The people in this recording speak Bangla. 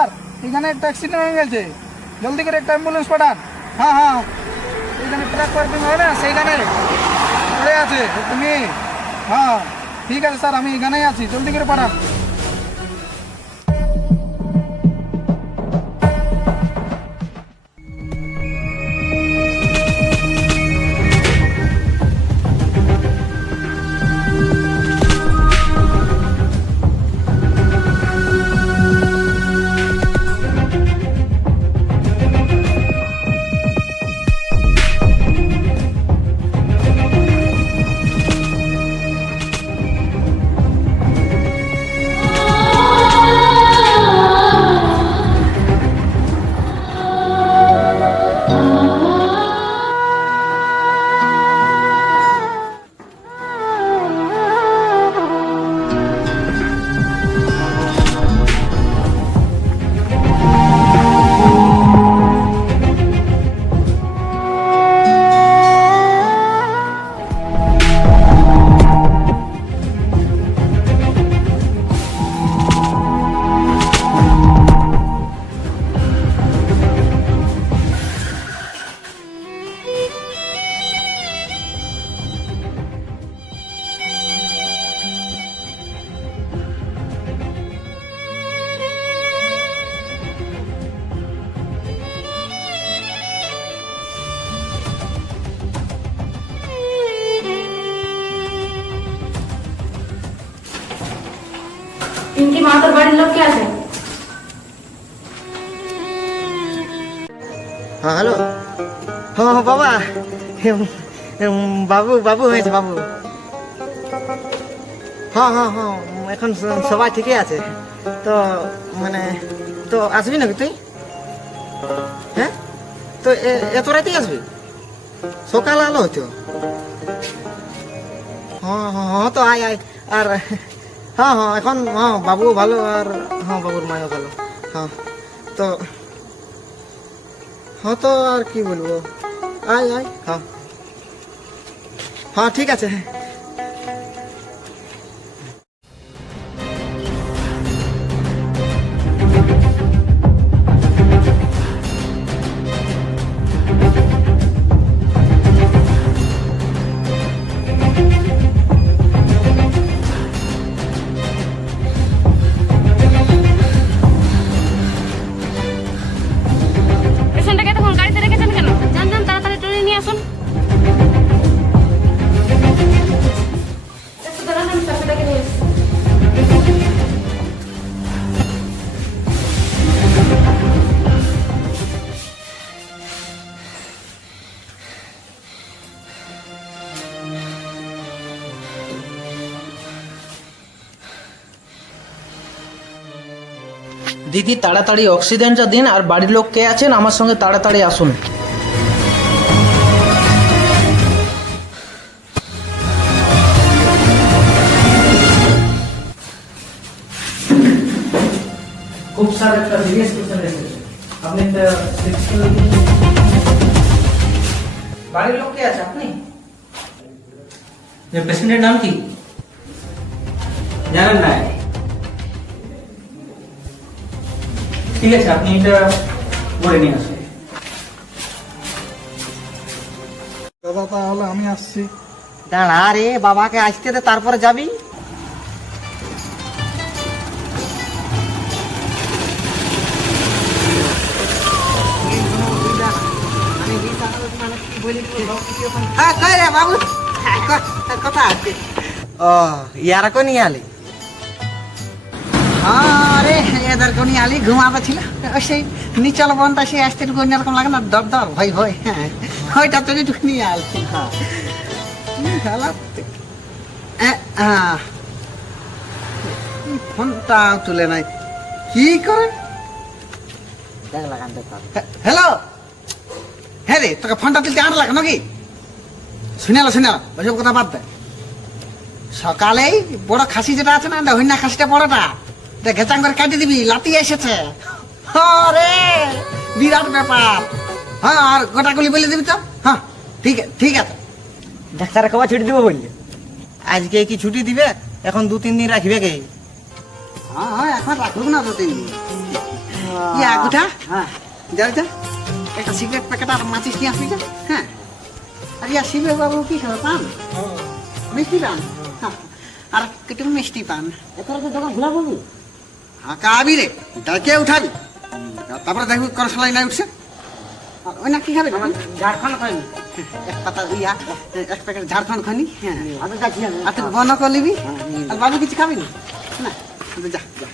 একটা অ্যাক্সিডেন্ট হয়ে গেছে। জলদি করে একটা অ্যাম্বুলেন্স পাঠান। হ্যাঁ হ্যাঁ। এখানে ট্রাক পার্কিং হয় না, সেইখানে। পড়ে আছে, তুমি। হ্যাঁ ঠিক আছে স্যার, আমি এখানেই আছি। জলদি করে পাঠান। হ্যাঁ হ্যালো। হ্যাঁ হ্যাঁ, বাবা। বাবু বাবু হয়েছে বাবু। হ্যাঁ হ্যাঁ হ্যাঁ এখন সবাই ঠিকই আছে। তো মানে তো আসবি নাকি তুই? হ্যাঁ? তো এত রাতেই আসবি? সকাল আলো হইতো হ্যাঁ হ্যাঁ হ্যাঁ তো আয় আয়। আর হ্যাঁ হ্যাঁ এখন হ্যাঁ বাবু ভালো আর হ্যাঁ বাবুর মায়ও ভালো। হ্যাঁ তো হ্যাঁ তো আর কি বলব আয় আয় হ্যাঁ হ্যাঁ ঠিক আছে পেশেন্টটাকে দিদি তাড়াতাড়ি অক্সিজেনটা দিন আর বাড়ির লোক কে আছেন আমার সঙ্গে তাড়াতাড়ি আসুন। খুব স্যার একটা সিরিয়াস পেশেন্ট এসেছে আপনি একটা বাড়ির লোক কে আছে আপনি? পেশেন্টের নাম কি? জানেন না। ঠিক আছে আপনি এটা করে নিয়ে আসুন। দাদা তাহলে আমি আসছি। দাঁড়া রে বাবাকে আসতে দে তারপরে যাবি? হ্যাঁ, কই রে বাবু? হ্যাঁ, কথা ও ইয়ার কো নিয়ে এদের কোন আলি ঘুমাবে ছিল। সেই নিচল বনটা সেই আসতে এরকম লাগে না ভয় ভয় হ্যাঁ। ওইটা তো একটু নিয়ে হ্যাঁ ফোনটা তুলে নাই। কি করে? হ্যালো? হ্যাঁ রে তোকে ফোনটা তুলতে আর লাগে নাকি? শুনে এলো শুনে এলো ওইসব কথা বাদ দে। সকালেই বড় খাসি যেটা আছে না হইনা খাসিটা বড়টা ঘেচাং করে কাটিয়ে দিবি লাতি এসেছে। রে বিরাট ব্যাপার। হ্যাঁ আর গোটাগুলি বলে দিবি তো? হ্যাঁ ঠিক ঠিক আছে। ডাক্তার কবা ছুটি দিব বললি। আজকে কি ছুটি দিবে? এখন দু তিন দিন রাখবে কে? হ্যাঁ হ্যাঁ এখন রাখুক না দু তিন দিন। ইয়া গুঠা হ্যাঁ যা যা। একটা সিগারেট প্যাকেট আর মাচিস নিয়ে আসবি হ্যাঁ। আর ইয়া শিবের বাবু কি খাবে পান? মিষ্টি পান? হ্যাঁ, আর একটু মিষ্টি পান। এখানে দোকান খোলা বলবি? হাঁকা আবি রে ডাকে উঠাবি। তারপরে দেখবি কোন সালাই নাই উঠছে। ওই না কি খাবি ঝাড়খণ্ড খাইনি এক পাতা ইয়া এক প্যাকেট ঝাড়খণ্ড খানি হ্যাঁ। আর তুই বন করলিবি? আর বাবু কিছু খাবি না? না যা যা।